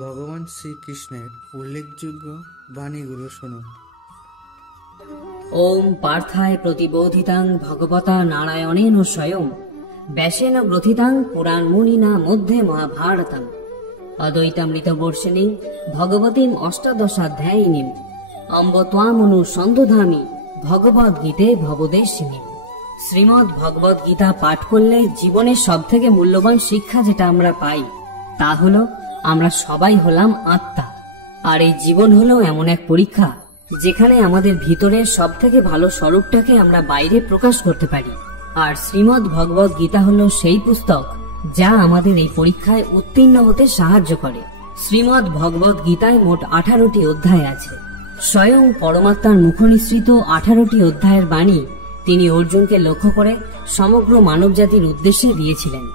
ভগবান শ্রীকৃষ্ণের উল্লেখযোগ্য বাণীগুলো শুনুন। ওম পার্থায় প্রতিবোধিতাং ভগবতা নারায়ণেন স্বয়ং ব্যাসেন গ্রথিতাং পুরাণ মুনিনা মধ্যে মহাভারতম অদ্বৈতামৃতবর্ষিণীং ভগবতীম অষ্টাদশাধ্যায়িনীম অম্ব ত্বামনু সন্দধামি ভগবদ্গীতে ভবদেশিনী। শ্রীমদ্ ভগবদ গীতা পাঠ করলে জীবনের সব থেকে মূল্যবান শিক্ষা যেটা আমরা পাই তা হলো আমরা সবাই হলাম আত্মা। আর এই জীবন হলো এমন এক পরীক্ষা যেখানে আমাদের ভিতরের সব থেকে ভালো স্বরূপটাকে আমরা বাইরে প্রকাশ করতে পারি। আর শ্রীমদ্ ভগবদ গীতা হলো সেই পুস্তক যা আমাদের এই পরীক্ষায় উত্তীর্ণ হতে সাহায্য করে। শ্রীমদ্ ভগবদ গীতায় মোট 18টি অধ্যায় আছে। স্বয়ং পরমাত্মার মুখনিসৃত 18টি অধ্যায়ের বাণী তিনি অর্জুনকে লক্ষ্য করে সমগ্র মানব জাতির উদ্দেশ্যে দিয়েছিলেন।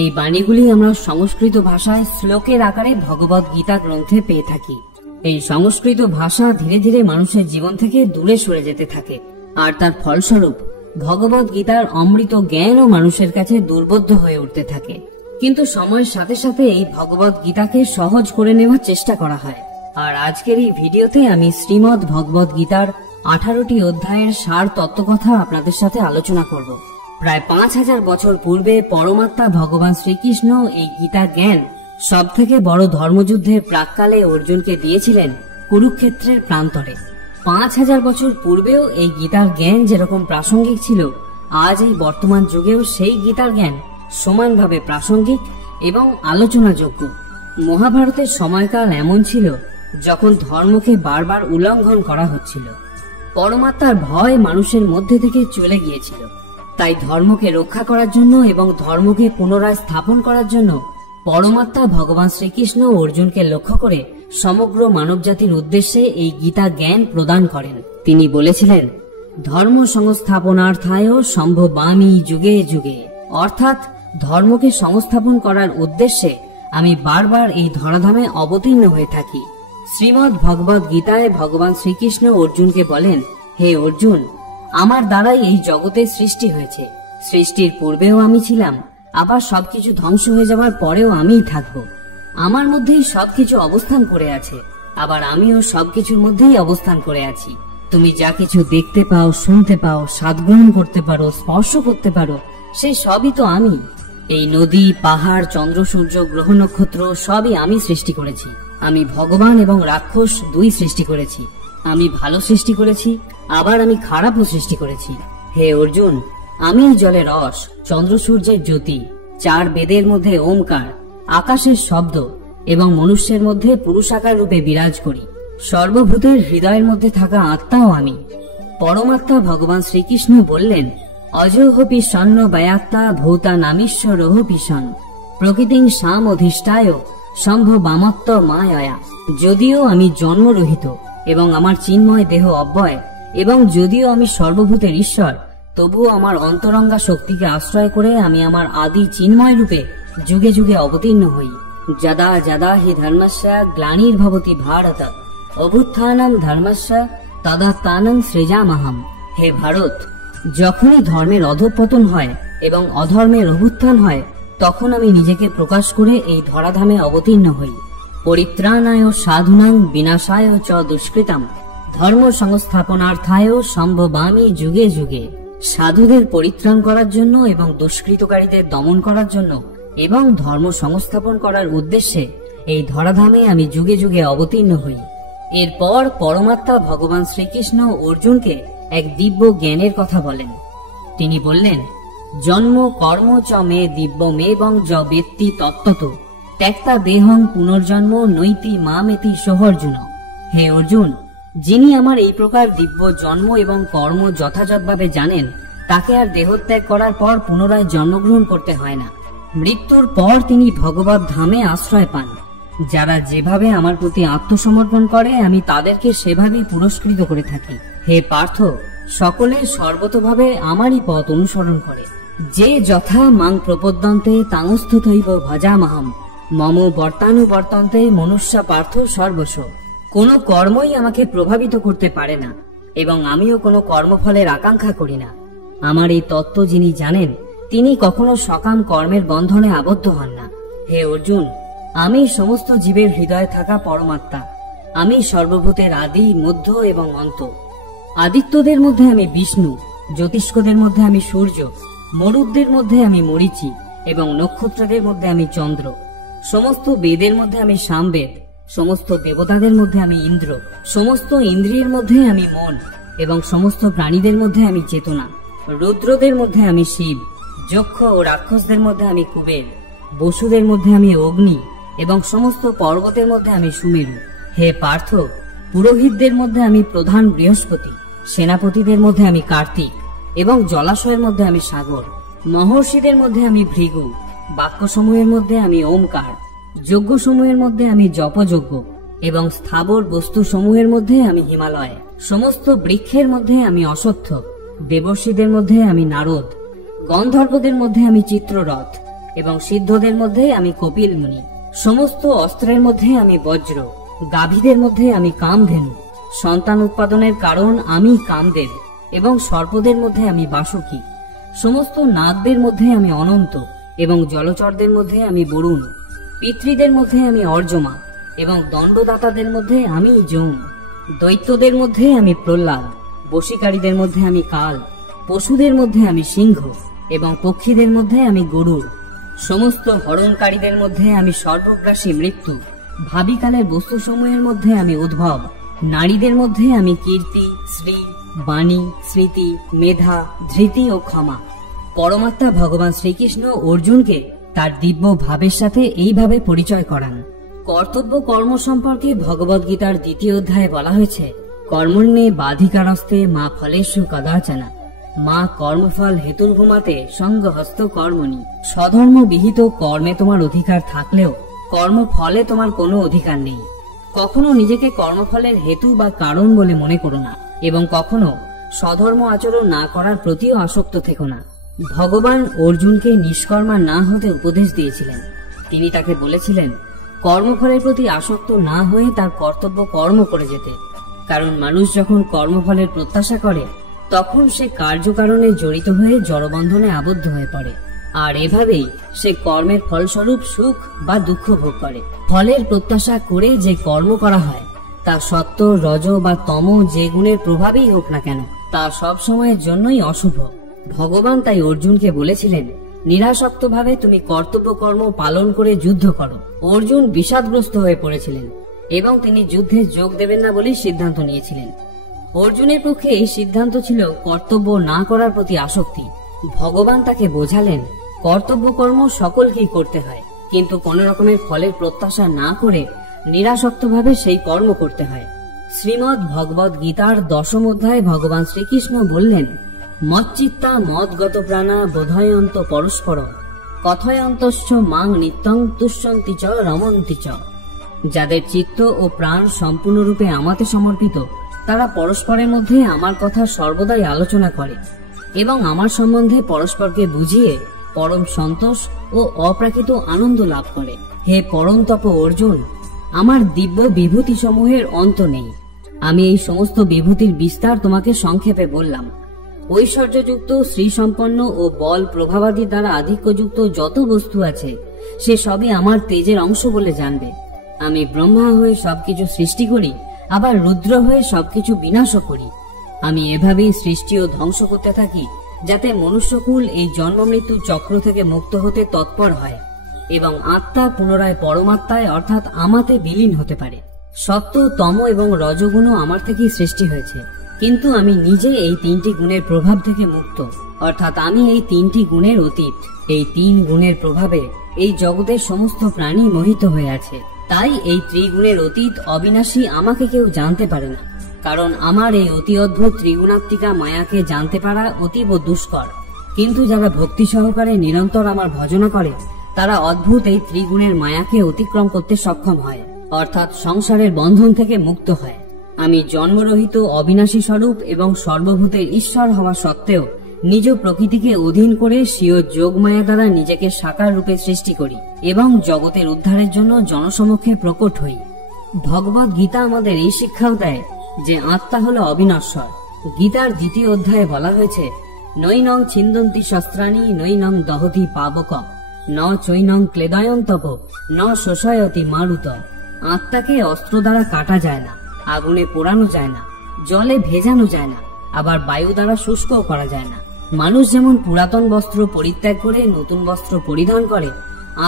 এই বাণীগুলি আমরা সংস্কৃত ভাষায় শ্লোকের আকারে ভগবদ গীতা গ্রন্থে পেয়ে থাকি। এই সংস্কৃত ভাষা ধীরে ধীরে মানুষের জীবন থেকে দূরে সরে যেতে থাকে, আর তার ফলস্বরূপ ভগবদ গীতার অমৃত জ্ঞানও মানুষের কাছে দুর্বোধ্য হয়ে উঠতে থাকে। কিন্তু সময়ের সাথে সাথে এই ভগবদ গীতাকে সহজ করে নেওয়ার চেষ্টা করা হয়। আর আজকের এই ভিডিওতে আমি শ্রীমদ্ ভগবদ গীতার 18টি অধ্যায়ের সার তত্ত্বকথা আপনাদের সাথে আলোচনা করব। প্রায় 5000 বছর পূর্বে পরমাত্মা ভগবান শ্রীকৃষ্ণ এই গীতা জ্ঞান সব থেকে বড় ধর্মযুদ্ধের প্রাক্কালে অর্জুনকে দিয়েছিলেন কুরুক্ষেত্রের প্রান্তরে। 5000 বছর পূর্বেও এই গীতার জ্ঞান যেরকম প্রাসঙ্গিক ছিল, আজ এই বর্তমান যুগেও সেই গীতার জ্ঞান সমানভাবে প্রাসঙ্গিক এবং আলোচনাযোগ্য। মহাভারতের সময়কাল এমন ছিল যখন ধর্মকে বারবার উল্লঙ্ঘন করা হচ্ছিল। পরমাত্মার ভয় মানুষের মধ্যে থেকে চলে গিয়েছিল। তাই ধর্মকে রক্ষা করার জন্য এবং ধর্মকে পুনরায় স্থাপন করার জন্য পরমাত্মা ভগবান শ্রীকৃষ্ণ অর্জুনকে লক্ষ্য করে সমগ্র মানব জাতির উদ্দেশ্যে এই গীতা জ্ঞান প্রদান করেন। তিনি বলেছিলেন, ধর্ম সংস্থাপনার্থায় সম্ভবামি যুগে যুগে, অর্থাৎ ধর্মকে সংস্থাপন করার উদ্দেশ্যে আমি বারবার এই ধরাধামে অবতীর্ণ হয়ে থাকি। শ্রীমদ্ ভগবদ গীতায় ভগবান শ্রীকৃষ্ণ অর্জুনকে বলেন, হে অর্জুন, আমার দ্বারাই এই জগতের সৃষ্টি হয়েছে। সৃষ্টির পূর্বেও আমি ছিলাম, আবার সবকিছু ধ্বংস হয়ে যাওয়ার পরেও আমিই থাকব। আমার মধ্যেই সবকিছু অবস্থান করে আছে, আবার আমিও সবকিছুর মধ্যেই অবস্থান করে আছি। তুমি যা কিছু দেখতে পাও, শুনতে পাও, স্বাদ গ্রহণ করতে পারো, স্পর্শ করতে পারো, সে সবই তো আমি। এই নদী, পাহাড়, চন্দ্র, সূর্য, গ্রহ, নক্ষত্র সবই আমি সৃষ্টি করেছি। আমি ভগবান এবং রাক্ষস দুই সৃষ্টি করেছি। আমি ভালো সৃষ্টি করেছি, আবার আমি খারাপও সৃষ্টি করেছি। হে অর্জুন, আমি জলের রস, চন্দ্র সূর্যের জ্যোতি, 4 বেদের মধ্যে ওমকার, আকাশের শব্দ এবং মনুষ্যের মধ্যে পুরুষাকার রূপে বিরাজ করি। সর্বভূতের হৃদয়ের মধ্যে থাকা আত্মাও আমি। পরমাত্মা ভগবান শ্রীকৃষ্ণ বললেন, অজোহপি সন্ন ব্যয়াত্মা ভূতা নামীশ্বরোহ ভীষণ প্রকৃতিং সাম অধিষ্ঠায় সম্ভবামত্ত মায়া। যদিও আমি জন্মরহিত এবং আমার চিন্ময় দেহ অব্যয়, এবং যদিও আমি সর্বভূতের ঈশ্বর, তবুও আমার অন্তরঙ্গা শক্তিকে আশ্রয় করে আমি আমার আদি চিন্ময় রূপে যুগে যুগে অবতীর্ণ হই। যদা যদা হি ধর্মস্য গ্লানির্ভবতি ভারত অভ্যুত্থানম ধর্মস্য তদাত্মানং সৃজামহম। হে ভারত, যখনই ধর্মের অধঃপতন হয় এবং অধর্মের অভ্যুত্থান হয়, তখন আমি নিজেকে প্রকাশ করে এই ধরাধামে অবতীর্ণ হই। পরিত্রাণায় সাধুনাং বিনাশায় চ দুষ্কৃতম ধর্ম সংস্থাপনার্থায় সম্ভবামি যুগে যুগে। সাধুদের পরিত্রাণ করার জন্য এবং দুষ্কৃতকারীদের দমন করার জন্য এবং ধর্ম সংস্থাপন করার উদ্দেশ্যে এই ধরাধামে আমি যুগে যুগে অবতীর্ণ হই। এরপর পরমাত্মা ভগবান শ্রীকৃষ্ণ অর্জুনকে এক দিব্য জ্ঞানের কথা বলেন। তিনি বললেন, জন্ম কর্ম চ মে দিব্যমেবং য বেত্তি তত্ত্বত ত্যক্তা দেহং পুনর্জন্ম নৈতি মামেতি সোহর্জুন। হে অর্জুন, যিনি আমার এই প্রকার দিব্য জন্ম এবং কর্ম যথাযথভাবে জানেন, তাকে আর দেহত্যাগ করার পর পুনরায় জন্মগ্রহণ করতে হয় না। মৃত্যুর পর তিনি ভগবত ধামে আশ্রয় পান। যারা যেভাবে আমার প্রতি আত্মসমর্পণ করে, আমি তাদেরকে সেভাবেই পুরস্কৃত করে থাকি। হে পার্থ, সকলে সর্বতভাবে আমারই পথ অনুসরণ করে। যে যথা মাং প্রপদ্যন্তে তাংস্থৈব ভজামহম মম বর্তানুবর্তন্তে মনুষ্য পার্থ সর্বস্ব। কোনো কর্মই আমাকে প্রভাবিত করতে পারে না এবং আমিও কোনো কর্মফলের আকাঙ্ক্ষা করি না। আমার এই তত্ত্ব যিনি জানেন, তিনি কখনো সকাম কর্মের বন্ধনে আবদ্ধ হন না। হে অর্জুন, আমি সমস্ত জীবের হৃদয়ে থাকা পরমাত্মা। আমি সর্বভূতের আদি, মধ্য এবং অন্ত। আদিত্যদের মধ্যে আমি বিষ্ণু, জ্যোতিষ্কদের মধ্যে আমি সূর্য, মরুদ্দের মধ্যে আমি মরীচি এবং নক্ষত্রদের মধ্যে আমি চন্দ্র। সমস্ত বেদের মধ্যে আমি সামবেদ, সমস্ত দেবতাদের মধ্যে আমি ইন্দ্র, সমস্ত ইন্দ্রিয়ের মধ্যে আমি মন এবং সমস্ত প্রাণীদের মধ্যে আমি চেতনা। রুদ্রদের মধ্যে আমি শিব, যক্ষ ও রাক্ষসদের মধ্যে আমি কুবের, বসুদের মধ্যে আমি অগ্নি এবং সমস্ত পর্বতের মধ্যে আমি সুমেরু। হে পার্থ, পুরোহিতদের মধ্যে আমি প্রধান বৃহস্পতি, সেনাপতিদের মধ্যে আমি কার্তিক এবং জলাশয়ের মধ্যে আমি সাগর। মহর্ষিদের মধ্যে আমি ভৃগু, বাক্যসমূহের মধ্যে আমি ওমকার, যজ্ঞসমূহের মধ্যে আমি জপযজ্ঞ এবং স্থাবর বস্তুসমূহের মধ্যে আমি হিমালয়। সমস্ত বৃক্ষের মধ্যে আমি অশ্বত্থ, দেবর্ষীদের মধ্যে আমি নারদ, গন্ধর্বদের মধ্যে আমি চিত্ররথ এবং সিদ্ধদের মধ্যে আমি কপিল মুনি। সমস্ত অস্ত্রের মধ্যে আমি বজ্র, গাভীদের মধ্যে আমি কামধেনু, সন্তান উৎপাদনের কারণ আমি কামদেব এবং সর্পদের মধ্যে আমি বাসুকী। সমস্ত নাগদের মধ্যে আমি অনন্ত এবং জলচরদের মধ্যে আমি বরুণ। পিতৃদের মধ্যে আমি অর্জমা এবং দণ্ডদাতাদের মধ্যে আমি যৌন। দৈত্যদের মধ্যে আমি প্রহ্লাদ, বশীকারীদের মধ্যে আমি কাল, পশুদের মধ্যে আমি সিংহ এবং পক্ষীদের মধ্যে আমি গরুড়। সমস্ত হরণকারীদের মধ্যে আমি সর্বগ্রাসী মৃত্যু, ভাবিকালের বস্তুসমূহের মধ্যে আমি উদ্ভব, নারীদের মধ্যে আমি কীর্তি, শ্রী, বাণী, স্মৃতি, মেধা, ধৃতি ও ক্ষমা। পরমাত্মা ভগবান শ্রীকৃষ্ণ অর্জুনকে তার দিব্য ভাবের সাথে এইভাবে পরিচয় করান। কর্তব্য কর্ম সম্পর্কে ভগবদ গীতার 2য় অধ্যায়ে বলা হয়েছে, কর্মণ্যে বাধিকারস্তে মা ফলেষু কদাচনা মা কর্মফল হেতুর্ভূমাতে সঙ্গহস্ত কর্মণি। স্বধর্ম বিহিত কর্মে তোমার অধিকার থাকলেও কর্মফলে তোমার কোনো অধিকার নেই। কখনো নিজেকে কর্মফলের হেতু বা কারণ বলে মনে করো না এবং কখনো স্বধর্ম আচরণ না করার প্রতিও আসক্ত থেকো না। ভগবান অর্জুনকে নিষ্কর্মা না হতে উপদেশ দিয়েছিলেন। তিনি তাকে বলেছিলেন কর্মফলের প্রতি আসক্ত না হয়ে তার কর্তব্য কর্ম করে যেতে, কারণ মানুষ যখন কর্মফলের প্রত্যাশা করে তখন সে কার্যকারণে জড়িত হয়ে জড়বন্ধনে আবদ্ধ হয়ে পড়ে, আর এভাবেই সে কর্মের ফলস্বরূপ সুখ বা দুঃখ ভোগ করে। ফলের প্রত্যাশা করে যে কর্ম করা হয় তা সত্য, রজ বা তম যে গুণের প্রভাবেই হোক না কেন তা সব সময়ের জন্যই অশুভ। ভগবান তাই অর্জুনকে বলেছিলেন নিরাসক্তভাবে তুমি কর্তব্য কর্ম পালন করে যুদ্ধ করো। অর্জুন বিষাদগ্রস্ত হয়ে পড়েছিলেন এবং তিনি যুদ্ধে যোগ দেবেন না বলেই সিদ্ধান্ত নিয়েছিলেন। অর্জুনের পক্ষে এই সিদ্ধান্ত ছিল কর্তব্য না করার প্রতি আসক্তি। ভগবান তাকে বোঝালেন কর্তব্য কর্ম সকলকেই করতে হয়, কিন্তু কোন রকমের ফলের প্রত্যাশা না করে নিরাসক্তভাবে সেই কর্ম করতে হয়। শ্রীমদ্ ভগবদ গীতার 10ম অধ্যায়ে ভগবান শ্রীকৃষ্ণ বললেন, মচ্চিত্তা মদগত প্রাণা বোধয়ন্ত পরস্পর কথয়ন্তশ্চ মাং নিত্যং তুষ্যন্তি চ রমন্তি চ। যাদের চিত্ত ও প্রাণ সম্পূর্ণরূপে আমাতে সমর্পিত তারা পরস্পরের মধ্যে আমার কথা সর্বদাই আলোচনা করে এবং আমার সম্বন্ধে পরস্পরকে বুঝিয়ে পরম সন্তোষ ও অপ্রাকৃত আনন্দ লাভ করে। হে পরম তপ অর্জুন, আমার দিব্য বিভূতি সমূহের অন্ত নেই। আমি এই সমস্ত বিভূতির বিস্তার তোমাকে সংক্ষেপে বললাম। ঐশ্বর্যযুক্ত, শ্রীসম্পন্ন ও বল প্রভাবাদি দ্বারা আধিক্যযুক্ত যত বস্তু আছে সে সবই আমার তেজের অংশ বলে জানবে। আমি ব্রহ্মা হয়ে সবকিছু সৃষ্টি করি, আবার রুদ্র হয়ে সবকিছু বিনাশ করি। আমি এভাবেই সৃষ্টি ও ধ্বংস করতে থাকি যাতে মনুষ্যকুল এই জন্ম মৃত্যু চক্র থেকে মুক্ত হতে তৎপর হয় এবং আত্মা পুনরায় পরমাত্মায় অর্থাৎ আমাতে বিলীন হতে পারে। সত্য, তম এবং রজগুণও আমার থেকেই সৃষ্টি হয়েছে, কিন্তু আমি নিজে এই 3টি গুণের প্রভাব থেকে মুক্ত, অর্থাৎ আমি এই 3টি গুণের অতীত। এই 3 গুণের প্রভাবে এই জগতের সমস্ত প্রাণী মোহিত হয়ে আছে। তাই এই ত্রিগুণের অতীত অবিনাশী আমাকে কেউ জানতে পারে না, কারণ আমার এই অতি অদ্ভুত ত্রিগুণাত্মিকা মায়াকে জানতে পারা অতীব দুষ্কর। কিন্তু যারা ভক্তি সহকারে নিরন্তর আমার ভজনা করে তারা অদ্ভুত এই ত্রিগুণের মায়াকে অতিক্রম করতে সক্ষম হয়, অর্থাৎ সংসারের বন্ধন থেকে মুক্ত হয়। আমি জন্মরহিত অবিনাশী স্বরূপ এবং সর্বভূতের ঈশ্বর হওয়া সত্ত্বেও নিজ প্রকৃতিকে অধীন করে স্বীয় যোগমায়া দ্বারা নিজেকে সাকার রূপে সৃষ্টি করি এবং জগতের উদ্ধারের জন্য জনসমক্ষে প্রকট হই। ভগবদ গীতা আমাদের এই শিক্ষাও দেয় যে আত্মা হল অবিনশ্বর। গীতার 2য় অধ্যায়ে বলা হয়েছে, নৈনং ছিন্দন্তি শস্ত্রাণি নৈনং দহতি পাবক ন চৈনং ক্লেদয়ং তপ ন শোষয়তি মারুত। আত্মাকে অস্ত্র দ্বারা কাটা যায় না, আগুনে পোড়ানো যায় না, জলে ভেজানো যায় না, আবার বায়ু দ্বারা শুষ্কও করা যায় না। মানুষ যেমন পুরাতন বস্ত্র পরিত্যাগ করে নতুন বস্ত্র পরিধান করে,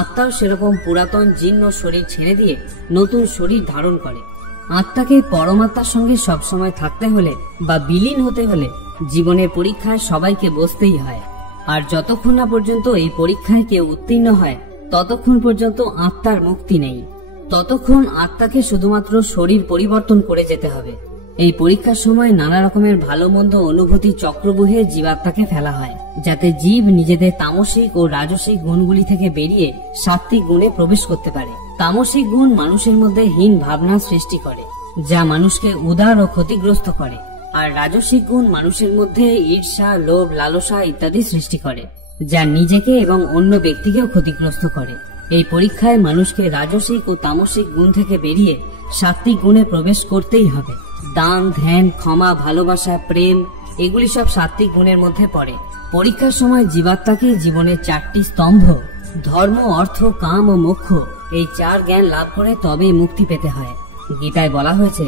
আত্মাও সেরকম পুরাতন জীর্ণ শরীর ছেড়ে দিয়ে নতুন শরীর ধারণ করে। আত্মাকে পরমাত্মার সঙ্গে সবসময় থাকতে হলে বা বিলীন হতে হলে জীবনের পরীক্ষায় সবাইকে বসতেই হয়। আর যতক্ষণ না পর্যন্ত এই পরীক্ষায় কেউ উত্তীর্ণ হয় ততক্ষণ পর্যন্ত আত্মার মুক্তি নেই। ততক্ষণ আত্মাকে শুধুমাত্র শরীর পরিবর্তন করে যেতে হবে। এই পরীক্ষার সময় নানা রকমের ভালো মন্দ অনুভূতি চক্রবুহে জীবাত্মাকে ফেলা হয়, যাতে জীব নিজেদের তামসিক ও রাজসিক গুণগুলি থেকে বেরিয়ে সাত্ত্বিক গুণে প্রবেশ করতে পারে। তামসিক গুণ মানুষের মধ্যে হীন ভাবনা সৃষ্টি করে, যা মানুষকে উদার ও ক্ষতিগ্রস্ত করে। আর রাজসিক গুণ মানুষের মধ্যে ঈর্ষা, লোভ, লালসা ইত্যাদি সৃষ্টি করে, যা নিজেকে এবং অন্য ব্যক্তিকেও ক্ষতিগ্রস্ত করে। এই পরীক্ষায় মানুষকে রাজসিক ও তামসিক গুণ থেকে বেরিয়ে সাত্ত্বিক গুণে প্রবেশ করতেই হবে। দান, ধ্যান, ক্ষমা, ভালোবাসা, প্রেম এগুলি সব সাত্ত্বিক গুণের মধ্যে পড়ে। পরীক্ষার সময় জীবাত্মাকে জীবনের 4টি স্তম্ভ ধর্ম, অর্থ, কাম ও মোক্ষ এই 4 জ্ঞান লাভ করে তবেই মুক্তি পেতে হয়। গীতায় বলা হয়েছে,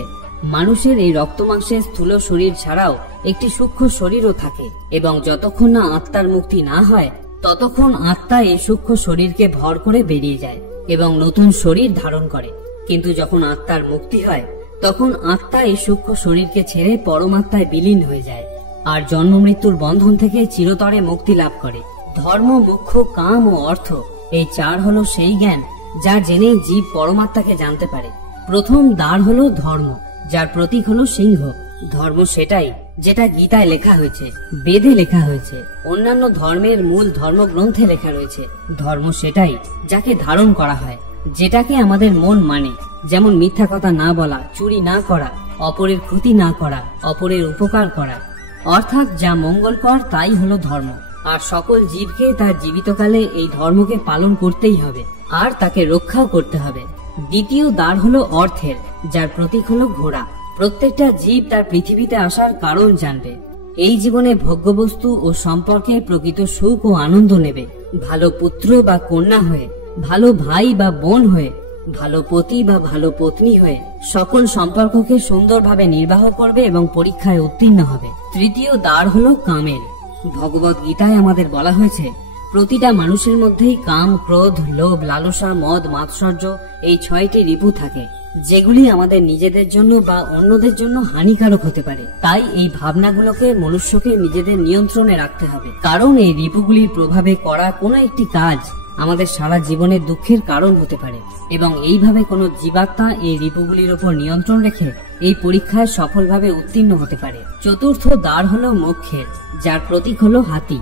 মানুষের এই রক্ত মাংসের স্থূল শরীর ছাড়াও একটি সূক্ষ্ম শরীরও থাকে, এবং যতক্ষণ না আত্মার মুক্তি না হয় ততক্ষণ আত্মা এই সূক্ষ্ম শরীরকে ভর করে বেরিয়ে যায় এবং নতুন শরীর ধারণ করে। কিন্তু যখন আত্মার মুক্তি হয় তখন আত্মা এই সূক্ষ্ম শরীরকে ছেড়ে পরমাত্মায় বিলীন হয়ে যায় আর জন্ম মৃত্যুর বন্ধন থেকে চিরতরে মুক্তি লাভ করে। ধর্ম, মোক্ষ, কাম ও অর্থ এই 4 হলো সেই জ্ঞান যা জেনে জীব পরমাত্মাকে জানতে পারে। প্রথম দ্বার হলো ধর্ম, যার প্রতীক হলো সিংহ। ধর্ম সেটাই যেটা গীতায় লেখা হয়েছে, বেদে লেখা হয়েছে, অন্যান্য ধর্মের মূল ধর্মগ্রন্থে লেখা রয়েছে। ধর্ম সেটাই যাকে ধারণ করা হয়, যেটাকে আমাদের মন মানে, যেমন মিথ্যা কথা না বলা, চুরি না করা, অপরের ক্ষতি না করা, অপরের উপকার করা, অর্থাৎ যা মঙ্গলকর তাই হলো ধর্ম। আর সকল জীবকে তার জীবিতকালে এই ধর্মকে পালন করতেই হবে আর তাকে রক্ষাও করতে হবে। দ্বিতীয় দ্বার হলো অর্থের, যার প্রতীক হলো ঘোড়া। প্রত্যেকটা জীব তার পৃথিবীতে আসার কারণ জানবে, এই জীবনে ভোগ্যবস্তু ও সম্পর্কে প্রকৃত সুখ ও আনন্দ নেবে, ভালো পুত্র বা কন্যা হয়ে, ভালো ভাই বা বোন হয়ে, ভালো পতি বা ভালো পত্নী হয়ে সকল সম্পর্ককে সুন্দরভাবে নির্বাহ করবে এবং পরীক্ষায় উত্তীর্ণ হবে। তৃতীয় দ্বার হলো কামের। ভগবত গীতায় আমাদের বলা হয়েছে, প্রতিটা মানুষের মধ্যেই কাম, ক্রোধ, লোভ, লালসা, মদ, মাৎসর্য এই 6টি রিপু থাকে, যেগুলি আমাদের নিজেদের জন্য বা অন্যদের জন্য হানিকারক হতে পারে। তাই এই ভাবনাগুলোকে মনুষ্যকে নিজেদের নিয়ন্ত্রণে রাখতে হবে, কারণ এই রিপুগুলির প্রভাবে করা কোনো একটি কাজ আমাদের সারা জীবনের দুঃখের কারণ হতে পারে, এবং এইভাবে কোনো জীবাত্মা এই রিপুগুলির উপর নিয়ন্ত্রণ রেখে এই পরীক্ষায় সফলভাবে উত্তীর্ণ হতে পারে। চতুর্থ দ্বার হলো মোক্ষের, যার প্রতীক হলো হাতি।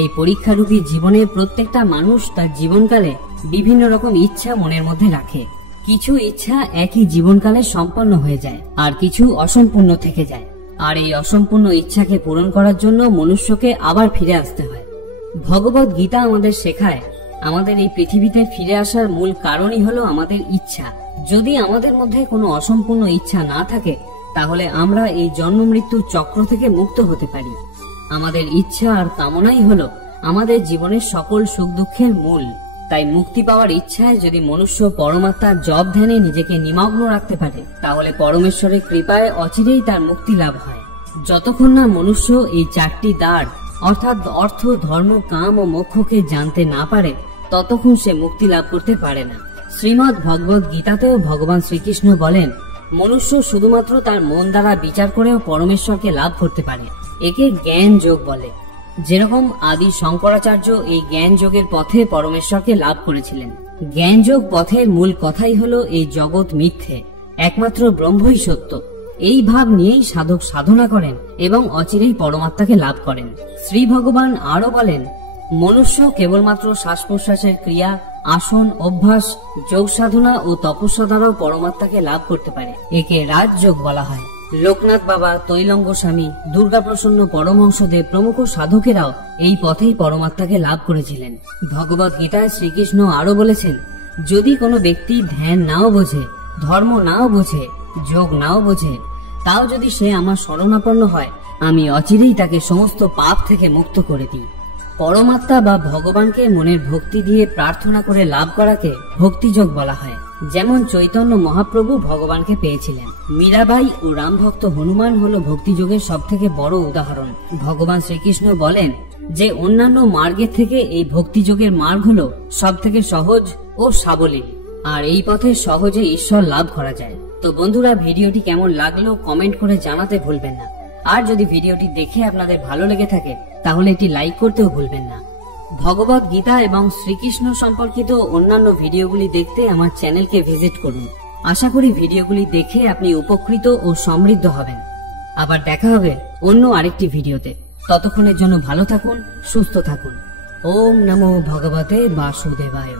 এই পরীক্ষারূপী জীবনে প্রত্যেকটা মানুষ তার জীবনকালে বিভিন্ন রকম ইচ্ছা মনের মধ্যে রাখে। কিছু ইচ্ছা একই জীবনকালে সম্পন্ন হয়ে যায় আর কিছু অসম্পূর্ণ থেকে যায়, আর এই অসম্পূর্ণ ইচ্ছাকে পূরণ করার জন্য মনুষ্যকে আবার ফিরে আসতে হয়। ভগবত গীতা আমাদের শেখায়, আমাদের এই পৃথিবীতে ফিরে আসার মূল কারণই হলো আমাদের ইচ্ছা। যদি আমাদের মধ্যে কোনো অসম্পূর্ণ ইচ্ছা না থাকে তাহলে আমরা এই জন্ম মৃত্যুর চক্র থেকে মুক্ত হতে পারি। আমাদের ইচ্ছা আর কামনাই হলো আমাদের জীবনের সকল সুখ দুঃখের মূল। তাই মুক্তি পাওয়ার ইচ্ছায় যদি মনুষ্য পরমাত্মার জপ ধ্যানে নিজেকে নিমগ্ন রাখতে পারে তাহলে পরমেশ্বরের কৃপায় অচিরেই তার মুক্তি লাভ হয়। যতক্ষণ না মনুষ্য এই 4টি দ্বার অর্থাৎ অর্থ, ধর্ম, কাম ও মোক্ষকে জানতে না পারে ততক্ষণ সে মুক্তি লাভ করতে পারে না। শ্রীমদ্ ভগবত গীতাতেও ভগবান শ্রীকৃষ্ণ বলেন, মনুষ্য শুধুমাত্র তার মন দ্বারা বিচার করেও পরমেশ্বরকে লাভ করতে পারে। একে জ্ঞান যোগ বলে। যেরকম আদি শঙ্করাচার্য এই জ্ঞান যোগের পথে পরমেশ্বরকে লাভ করেছিলেন। জ্ঞান যোগ পথের মূল কথাই হলো এই জগৎ মিথ্যে, একমাত্র ব্রহ্মই সত্য। এই ভাব নিয়েই সাধক সাধনা করেন এবং অচিরেই পরমাত্মাকে লাভ করেন। শ্রী ভগবান আরো বলেন, মনুষ্য কেবলমাত্র শ্বাস প্রশ্বাসের ক্রিয়া, আসন, অভ্যাস, যোগ সাধনা ও তপস্যা দ্বারাও পরমাত্মাকে লাভ করতে পারে। একে রাজযোগ বলা হয়। লোকনাথ বাবা, তৈলঙ্গ স্বামী, দুর্গাপ্রসন্ন পরমহংসদেব প্রমুখ সাধকেরাও এই পথেই পরমাত্মাকে লাভ করেছিলেন। ভগবত গীতায় শ্রীকৃষ্ণ আরো বলেছেন, যদি কোনো ব্যক্তি ধ্যান নাও বোঝে, ধর্ম নাও বোঝে, যোগ নাও বোঝে, তাও যদি সে আমার শরণাপন্ন হয়, আমি অচিরেই তাকে সমস্ত পাপ থেকে মুক্ত করে দিই। পরমাত্মা বা ভগবানকে মনের ভক্তি দিয়ে প্রার্থনা করে লাভ করাকে ভক্তিযোগ বলা হয়। যেমন চৈতন্য মহাপ্রভু ভগবানকে পেয়েছিলেন। মীরাবাই ও রামভক্ত হনুমান হলো ভক্তিযোগের সব থেকে বড় উদাহরণ। ভগবান শ্রীকৃষ্ণ বলেন যে অন্যান্য মার্গের থেকে এই ভক্তিযোগের মার্গ হলো সব থেকে সহজ ও সাবলীল, আর এই পথে সহজে ঈশ্বর লাভ করা যায়। তো বন্ধুরা, ভিডিওটি কেমন লাগলো কমেন্ট করে জানাতে ভুলবেন না। আর যদি ভিডিওটি দেখে আপনাদের ভালো লেগে থাকে তাহলে এটি লাইক করতেও ভুলবেন না। ভগবত গীতা এবং শ্রীকৃষ্ণ সম্পর্কিত অন্যান্য ভিডিওগুলি দেখতে আমার চ্যানেলকে ভিজিট করুন। আশা করি ভিডিওগুলি দেখে আপনি উপকৃত ও সমৃদ্ধ হবেন। আবার দেখা হবে অন্য আরেকটি ভিডিওতে। ততক্ষণের জন্য ভালো থাকুন, সুস্থ থাকুন। ওম নমো ভগবতে বাসুদেবায়।